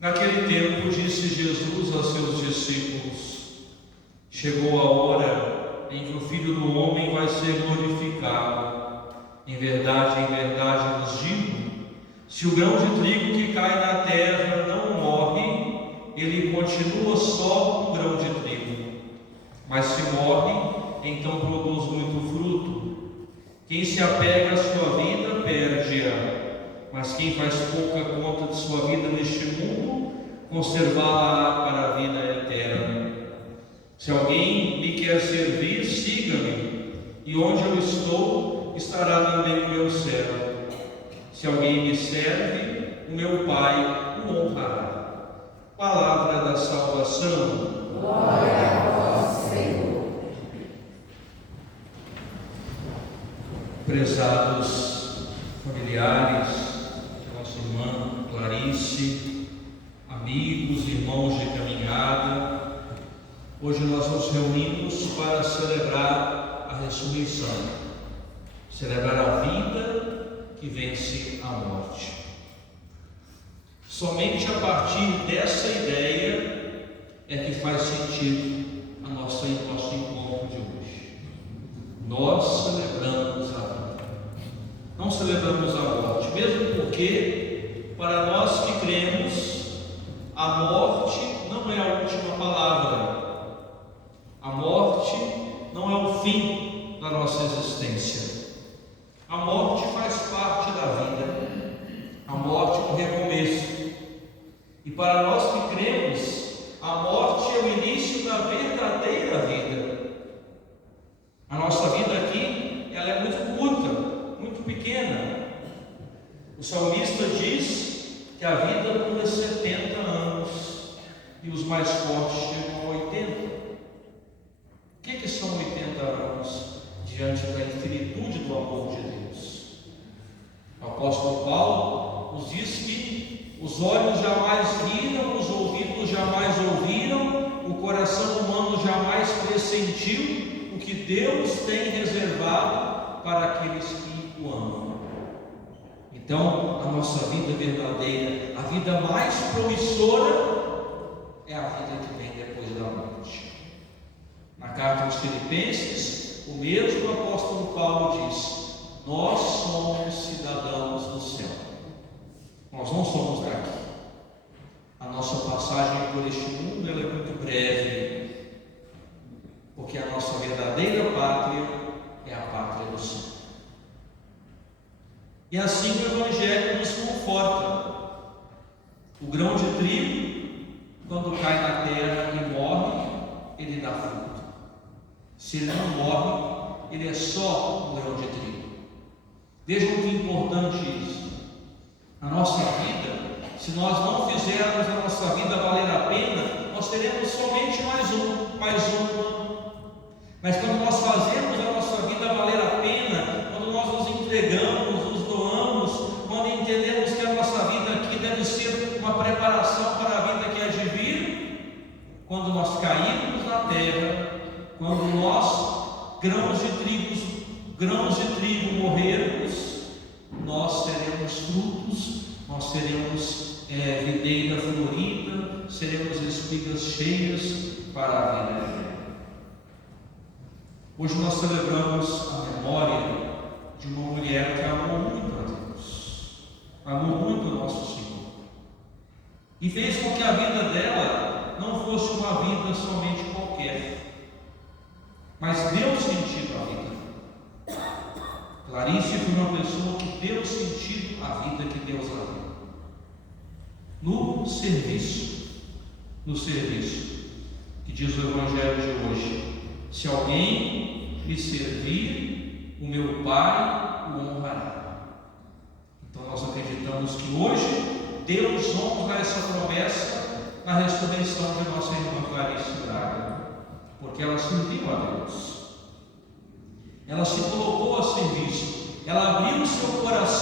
Naquele tempo disse Jesus a seus discípulos: chegou a hora em que o Filho do Homem vai ser glorificado. Em verdade vos digo, se o grão de trigo que cai na terra não morre, ele continua só um grão de trigo. Mas se morre, então produz muito fruto. Quem se apega à sua vida, perde-a. Mas quem faz pouca conta de sua vida neste mundo, conservá-la para a vida eterna. Se alguém me quer servir, siga-me, e onde eu estou, estará também o meu servo. Se alguém me serve, o meu Pai o honrará. Palavra da salvação. Glória a vós, Senhor. Prezados familiares, nossa irmã Clarice, amigos, irmãos de caminhada, hoje nós nos reunimos para celebrar a ressurreição, celebrar a vida que vence a morte. Somente a partir dessa ideia é que faz sentido nosso encontro de hoje. Nós celebramos a vida, não celebramos a morte, mesmo porque, para nós que cremos, a morte não é a última palavra, a morte não é o fim da nossa existência. A morte faz parte da vida, a morte é o recomeço. E para nós que cremos, a morte é o início da verdadeira vida. A nossa vida aqui, ela é muito curta, muito pequena. O salmista diz que a vida dura 70 anos e os mais fortes chegam a 80. O que são 80 anos diante da infinitude do amor de Deus? O apóstolo Paulo nos diz que os olhos jamais viram, os ouvidos jamais ouviram, o coração humano jamais pressentiu o que Deus tem reservado para aqueles que o amam. Então, a nossa vida verdadeira, a vida mais promissora, é a vida que vem depois da morte. Na carta aos Filipenses, o mesmo apóstolo Paulo diz: nós somos cidadãos do céu. Nós não somos daqui. A nossa passagem por este mundo ela é muito breve, porque a nossa verdadeira pátria é a pátria do céu. E assim o Evangelho nos conforta. O grão de trigo, quando cai na terra e morre, ele dá fruto. Se ele não morre, ele é só um grão de trigo. Vejam que importante isso. A nossa vida, se nós não fizermos a nossa vida valer a pena, nós teremos somente mais um ano. Mas quando nós fazemos a nossa vida valer a pena, quando nós nos entregamos, nos doamos, quando entendemos que a nossa vida aqui deve ser uma preparação para a vida que há de vir, quando nós cairmos na terra, quando nós, grãos de trigo morrermos, nós teremos frutos, nós seremos videira florida, seremos espigas cheias para a vida eterna. Hoje nós celebramos a memória de uma mulher que amou muito a Deus, amou muito o nosso Senhor, e fez com que a vida dela não fosse uma vida somente qualquer, mas deu sentido à vida. Clarice foi uma pessoa que deu sentido à vida que Deus a deu. No serviço, que diz o Evangelho de hoje: se alguém me servir, o meu Pai o honrará. Então nós acreditamos que hoje Deus honra essa promessa na ressurreição de nossa irmã Clarice Braga, porque ela serviu a Deus. Ela se colocou a serviço, ela abriu o seu coração